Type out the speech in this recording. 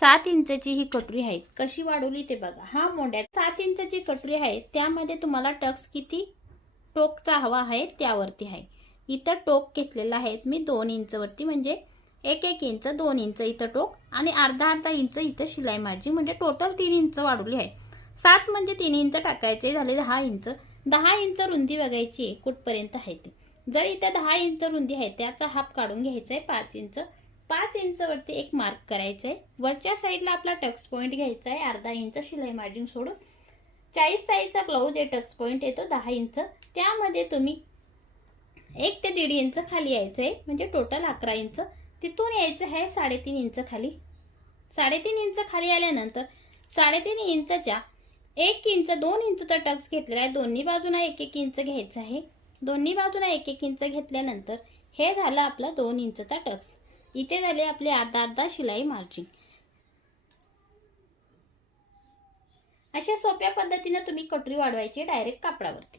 सात इंचची ही कटोरी आहे. कशी वाढवली ते बघा. हा मोंड्या सात इंचची कटोरी आहे. त्यामध्ये तुम्हाला टक्स किती टोकचा हवा आहे त्यावरती आहे. इथं टोक घेतलेला आहे मी दोन इंचवरती म्हणजे एक एक इंच दोन इंच इथं टोक आणि अर्धा अर्धा इंच इथं शिलाई मार्जिन. म्हणजे टोटल तीन इंच वाढवली आहे. सात म्हणजे तीन इंच टाकायचे झाले दहा इंच. दहा इंच रुंदी बघायची आहे कुठपर्यंत आहे ते. जर इथं दहा इंच रुंदी आहे त्याचा हाफ काढून घ्यायचा आहे पाच इंच. पाच इंचवरती एक मार्क करायचं आहे वरच्या साईडला आपला टक्स पॉईंट घ्यायचा आहे अर्धा इंच शिलाई मार्जिन सोडून. चाळीस साईजचा ब्लाऊज आहे टक्स पॉईंट येतो दहा इंच. त्यामध्ये तुम्ही एक ते दीड इंच खाली यायचं आहे म्हणजे टोटल अकरा इंच. तिथून यायचं आहे साडेतीन इंच खाली. साडेतीन इंच खाली आल्यानंतर साडेतीन इंचच्या एक इंच दोन इंचचा टक्स घेतलेला आहे. दोन्ही बाजूना एक एक इंच घ्यायचं आहे. दोन्ही बाजूला एक एक इंच घेतल्यानंतर हे झालं आपला दोन इंचचा टक्स इथे झाले आपले अर्धा अर्धा शिलाई मार्जिन. अशा सोप्या पद्धतीने तुम्ही कटोरी वाढवायची डायरेक्ट कापडावरती.